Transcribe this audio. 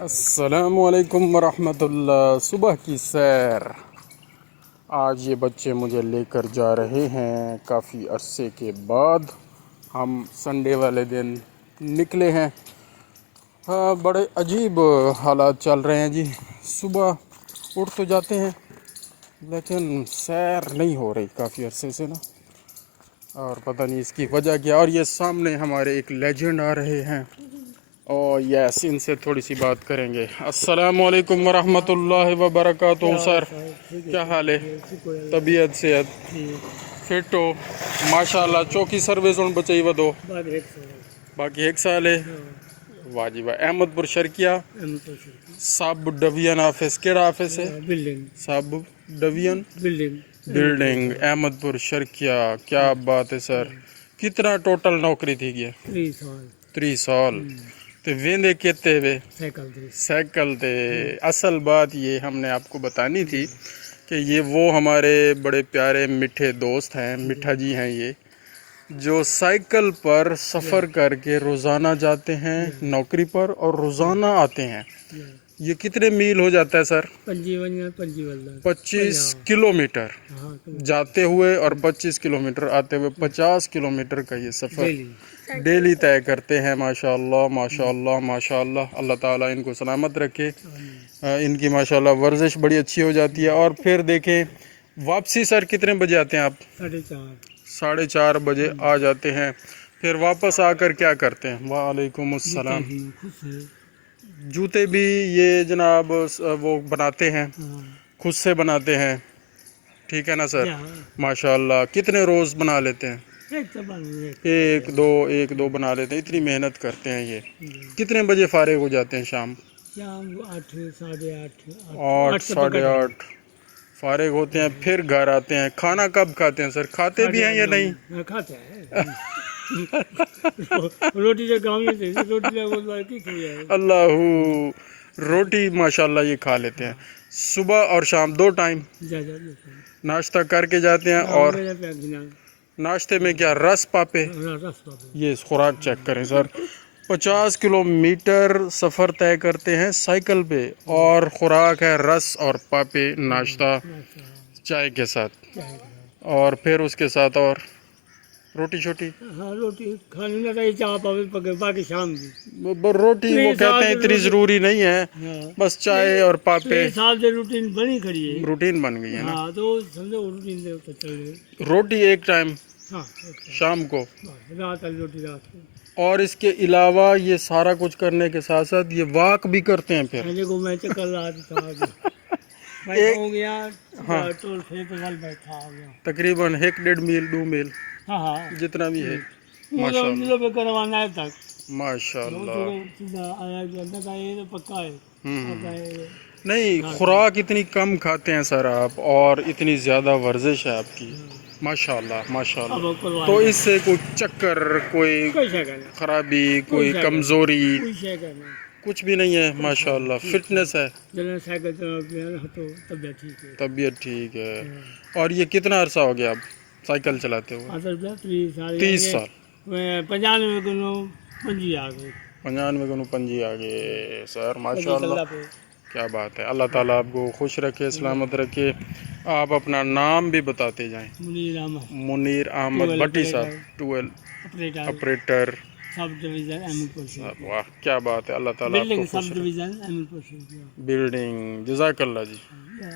अस्सलामुअलैकुम वरहमतुल्लाह। सुबह की सैर आज ये बच्चे मुझे लेकर जा रहे हैं। काफ़ी अरसे के बाद हम संडे वाले दिन निकले हैं। हाँ, बड़े अजीब हालात चल रहे हैं जी। सुबह उठ तो जाते हैं लेकिन सैर नहीं हो रही काफ़ी अरसे से ना, और पता नहीं इसकी वजह क्या। और ये सामने हमारे एक लेजेंड आ रहे हैं और यस, इनसे थोड़ी सी बात करेंगे। अस्सलामुअलैकुम वरहमतुल्लाहि वबरकातुहू। सर, क्या हाल है? तबीयत सेहत फिट हो? माशाल्लाह। चौकी सर्विस उन बचाई वदो बाकी एक साल है। वाह जी वाह। Ahmadpur Sharqia sub division office केड़ा ऑफिस है? Sub division building Ahmadpur Sharqia. क्या बात है सर। कितना टोटल नौकरी थी? 3 साल। तो वेंदे कहते वे साइकिल थे। असल बात ये हमने आपको बतानी थी कि ये वो हमारे बड़े प्यारे मीठे दोस्त हैं, मिठा जी हैं ये, जो साइकिल पर सफ़र करके रोज़ाना जाते हैं नौकरी पर और रोज़ाना आते हैं। ये कितने मील हो जाता है सर? 25 किलोमीटर जाते हुए और 25 किलोमीटर आते हुए। 50 किलोमीटर का ये सफ़र डेली तय करते हैं। माशाल्लाह माशाल्लाह माशाल्लाह। अल्लाह ताला इनको सलामत रखे। इनकी माशाल्लाह वर्जिश बड़ी अच्छी हो जाती है। और फिर देखें वापसी सर कितने बजे आते हैं आप? 4:30 बजे आ जाते हैं। फिर वापस आकर क्या करते हैं? वालेकुम अस्सलाम। जूते भी ये जनाब वो बनाते हैं, खुद से बनाते हैं, ठीक है ना सर? माशाल्लाह। कितने रोज़ बना लेते हैं? एक दो बना लेते हैं। इतनी मेहनत करते हैं ये। कितने बजे फारिग हो जाते हैं शाम? 8 साढ़े आठ फारिग होते हैं। फिर घर आते हैं। खाना कब खाते हैं सर? खाते भी हैं या नहीं? खाते हैं। रोटी जो गाँव में थी, रोटी अल्लाहू। रोटी माशाल्लाह ये खा लेते हैं। सुबह और शाम 2 टाइम नाश्ता करके जाते हैं। और नाश्ते में क्या? रस पापे। ये खुराक चेक करें सर। 50 किलोमीटर सफ़र तय करते हैं साइकिल पे और खुराक है रस और पापे, नाश्ता चाय के साथ, और फिर उसके साथ और रोटी छोटी। हाँ, रोटी खाने में तो चाह पावे बाकी शाम की रोटी वो कहते हैं इतनी ज़रूरी नहीं है। हाँ। बस चाय और पापे। साल से रूटीन बनी खड़ी है। रूटीन बन गई है ना। हाँ, तो समझो रूटीन से तो चल रही। रोटी एक टाइम हाँ, शाम को, रात वाली रोटी रात को। और इसके अलावा ये सारा कुछ करने के साथ साथ ये वॉक भी करते हैं। फिर देखो मैं चक्कर रहा था हो गया। हाँ, टोल पे बैठा हो गया तकरीबन 1-1.5 मील 2 मील हाँ जितना भी है। माशाल्लाह पे करवाना है तक माशाल्लाह। तो पक्का है। नहीं, खुराक इतनी कम खाते हैं सर आप, और इतनी ज़्यादा वर्जिश है आपकी। माशाल्लाह माशाल्लाह। तो इससे कोई चक्कर, कोई खराबी, कोई कमज़ोरी कुछ भी नहीं है? माशाल्लाह फिटनेस है। साइकिल तो तबीयत ठीक है। और ये कितना अरसा हो गया अब साइकिल चलाते हुए? 30 साल। 95 को पंजी आ गए। 95 को पंजी आ गए सर। माशाल्लाह, क्या बात है। अल्लाह ताला आपको खुश रखे, सलामत रखे। आप अपना नाम भी बताते जाएं। मुनीर अहमद भट्टी साहब, 12 ऑपरेटर सब डिवीजन अहमदपुर। वाह, क्या बात है। अल्लाह ताला आपको खुश रखे। Sub division Ahmadpur. बिल्डिंग। जज़ाकल्लाह जी।